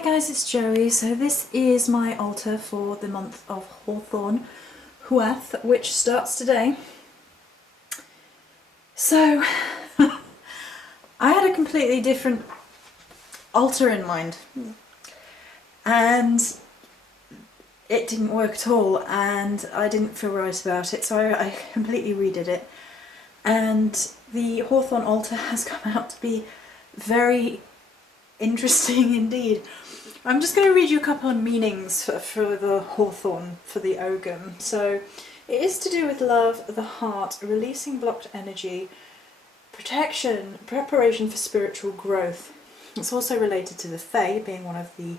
Hi guys, it's Joey. So this is my altar for the month of Hawthorn Huath, which starts today. So I had a completely different altar in mind and it didn't work at all and I didn't feel right about it, so I completely redid it, and the Hawthorn altar has come out to be very interesting indeed. I'm just going to read you a couple of meanings for the hawthorn, for the Ogham. So it is to do with love, the heart, releasing blocked energy, protection, preparation for spiritual growth. It's also related to the Fae, being one of the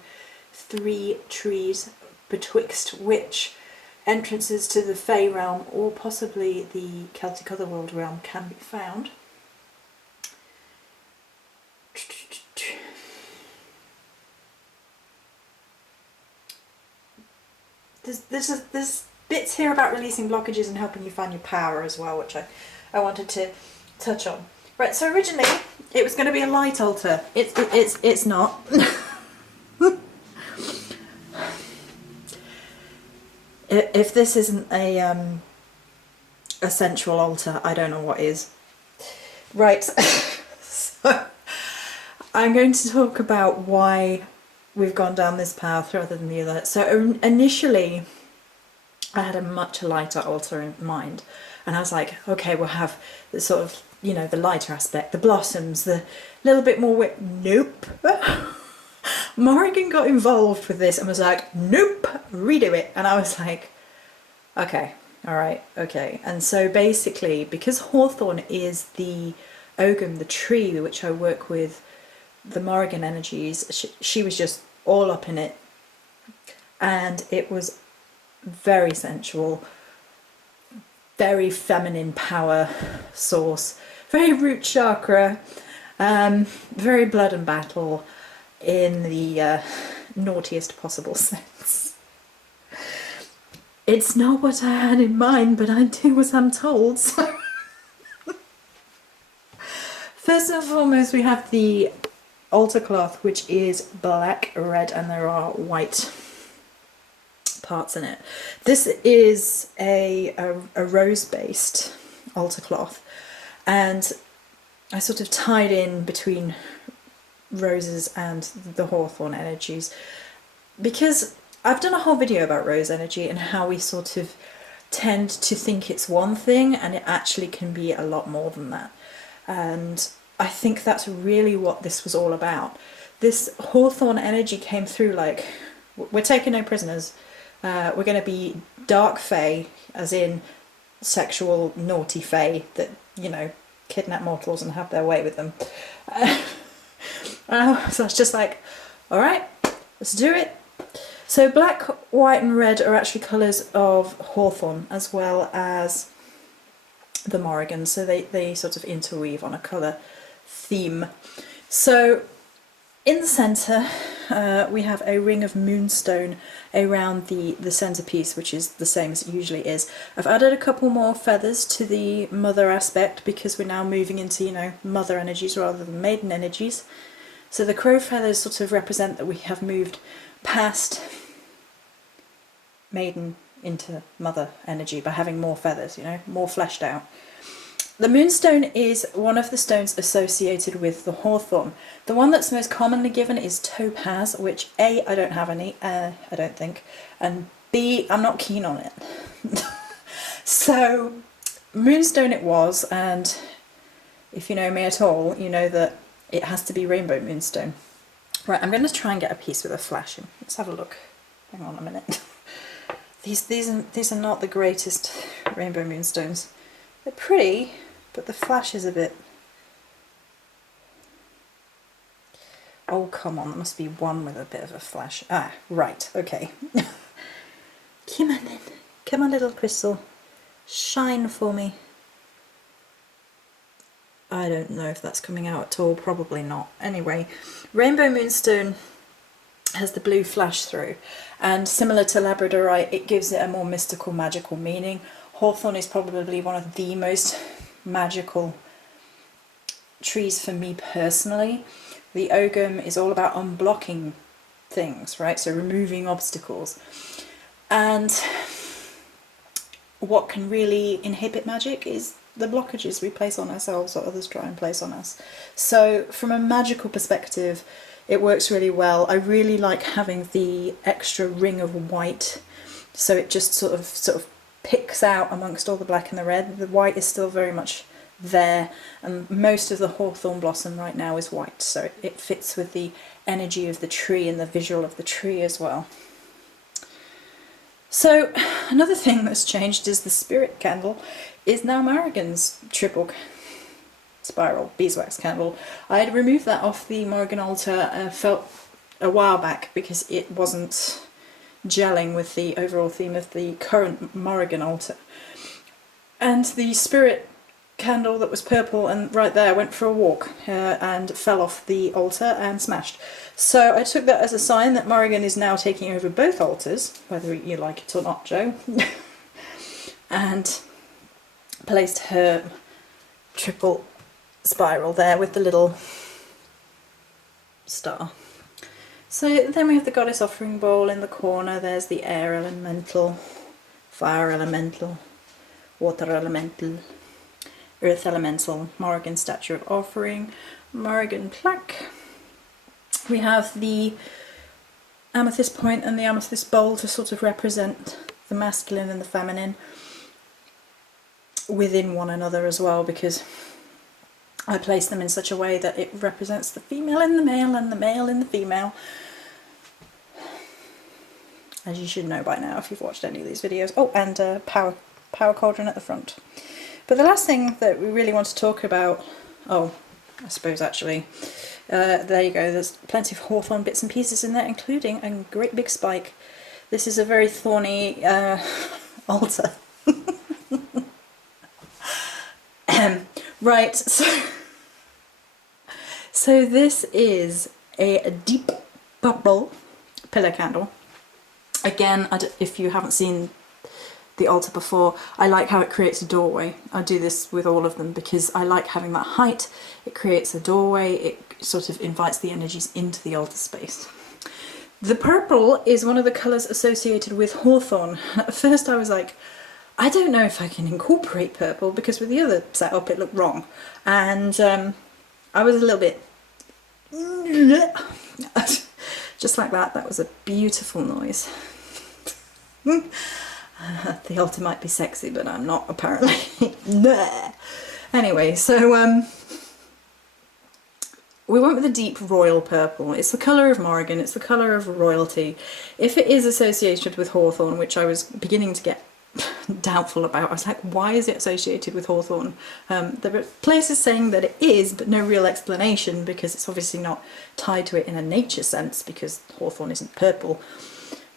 3 trees betwixt which entrances to the Fae realm or possibly the Celtic otherworld realm can be found. There's bits here about releasing blockages and helping you find your power as well, which I wanted to touch on. Right, so originally it was going to be a light altar. It's not. If this isn't a sensual altar, I don't know what is. Right, so I'm going to talk about why we've gone down this path rather than the other. So initially I had a much lighter altar in mind, and I was like, okay, we'll have the sort of, you know, the lighter aspect, the blossoms, the little bit more wit. Nope. Morrigan got involved with this and was like, nope, redo it. And I was like, okay, all right, okay. And so basically, because Hawthorn is the Ogham, the tree which I work with, the Morrigan energies, she was just all up in it, and it was very sensual, very feminine power source, very root chakra, very blood and battle in the naughtiest possible sense. It's not what I had in mind, but I do as I'm told. So first and foremost, we have the altar cloth, which is black, red, and there are white parts in it. This is a rose-based altar cloth, and I sort of tied in between roses and the hawthorn energies because I've done a whole video about rose energy and how we sort of tend to think it's one thing and it actually can be a lot more than that. And I think that's really what this was all about. This hawthorn energy came through like, we're taking no prisoners. We're going to be dark fae, as in sexual naughty fae that, you know, kidnap mortals and have their way with them. So I was just like, all right, let's do it. So black, white and red are actually colours of hawthorn as well as the Morrigan, so they sort of interweave on a colour theme. So in the centre we have a ring of Moonstone around the centrepiece, which is the same as it usually is. I've added a couple more feathers to the mother aspect because we're now moving into, you know, mother energies rather than maiden energies. So the crow feathers sort of represent that we have moved past maiden into mother energy by having more feathers, you know, more fleshed out. The Moonstone is one of the stones associated with the hawthorn. The one that's most commonly given is topaz, which A, I don't have any, I don't think, and B, I'm not keen on it. So Moonstone it was, and if you know me at all, you know that it has to be rainbow moonstone. Right, I'm going to try and get a piece with a flash in. Let's have a look. Hang on a minute. These are not the greatest rainbow moonstones. They're pretty, but the flash is a bit... Oh, come on, there must be one with a bit of a flash. Ah, right, okay. Come on then. Come on, little crystal. Shine for me. I don't know if that's coming out at all, probably not. Anyway, rainbow moonstone has the blue flash through, and similar to labradorite, it gives it a more mystical, magical meaning. Hawthorn is probably one of the most magical trees for me personally. The Ogham is all about unblocking things, right? So removing obstacles. And what can really inhibit magic is the blockages we place on ourselves or others try and place on us. So from a magical perspective, it works really well. I really like having the extra ring of white, so it just sort of picks out amongst all the black and the red. The white is still very much there, and most of the hawthorn blossom right now is white, so it fits with the energy of the tree and the visual of the tree as well. So another thing that's changed is the spirit candle is now Morrigan's triple spiral beeswax candle. I had removed that off the Morrigan altar felt a while back because it wasn't gelling with the overall theme of the current Morrigan altar. And the spirit candle that was purple and right there went for a walk and fell off the altar and smashed. So I took that as a sign that Morrigan is now taking over both altars, whether you like it or not, Joe, and placed her triple spiral there with the little star. So then we have the goddess offering bowl in the corner. There's the air elemental, fire elemental, water elemental, earth elemental, Morrigan statue of offering, Morrigan plaque. We have the amethyst point and the amethyst bowl to sort of represent the masculine and the feminine within one another as well, because I place them in such a way that it represents the female in the male and the male in the female, as you should know by now if you've watched any of these videos. Oh, and a power cauldron at the front. But the last thing that we really want to talk about, oh, I suppose actually, there you go, there's plenty of hawthorn bits and pieces in there, including a great big spike. This is a very thorny altar. Right, so this is a deep purple pillar candle. Again, if you haven't seen the altar before, I like how it creates a doorway. I do this with all of them because I like having that height. It creates a doorway, it sort of invites the energies into the altar space. The purple is one of the colours associated with hawthorn. At first I was like, I don't know if I can incorporate purple because with the other setup it looked wrong, and I was a little bit just like that. That was a beautiful noise. The altar might be sexy, but I'm not apparently. Anyway, so we went with a deep royal purple. It's the colour of Morrigan, it's the colour of royalty. If it is associated with hawthorn, which I was beginning to get doubtful about, I was like, why is it associated with hawthorn? There are places saying that it is, but no real explanation, because it's obviously not tied to it in a nature sense, because hawthorn isn't purple.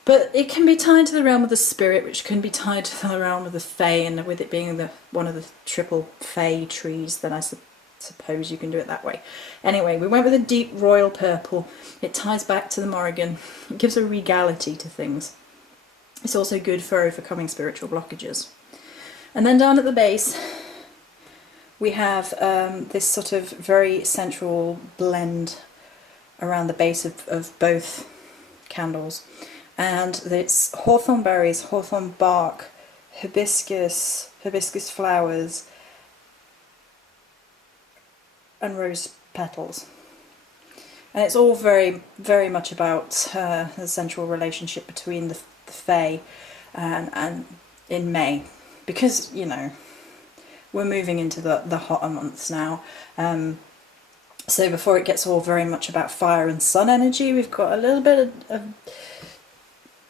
But it can be tied to the realm of the spirit, which can be tied to the realm of the fae, and with it being one of the triple fae trees, then I suppose you can do it that way. Anyway, we went with a deep royal purple. It ties back to the Morrigan. It gives a regality to things. It's also good for overcoming spiritual blockages. And then down at the base, we have this sort of very sensual blend around the base of both candles. And it's hawthorn berries, hawthorn bark, hibiscus flowers, and rose petals. And it's all very, very much about the sensual relationship between the fae and in May, because, you know, we're moving into the hotter months now. So before it gets all very much about fire and sun energy, we've got a little bit of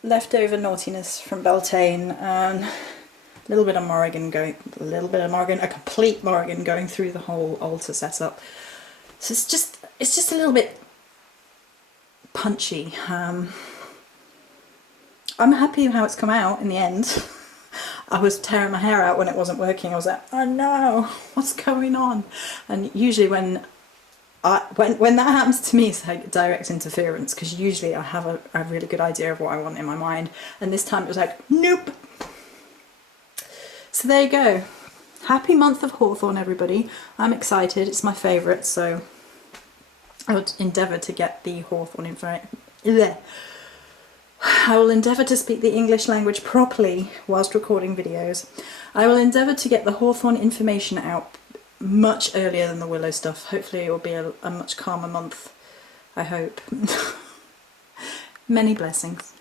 leftover naughtiness from Beltane and a little bit of Morrigan a complete Morrigan going through the whole altar setup. So it's just a little bit punchy. I'm happy how it's come out in the end. I was tearing my hair out when it wasn't working. I was like, oh no, what's going on? And usually when that happens to me, it's like direct interference, because usually I have a really good idea of what I want in my mind, and this time it was like, nope. So there you go. Happy month of hawthorn, everybody. I'm excited. It's my favourite, so I would endeavour to get the hawthorn Blech. I will endeavour to speak the English language properly whilst recording videos. I will endeavour to get the Hawthorn information out much earlier than the Willow stuff. Hopefully it will be a much calmer month, I hope. Many blessings.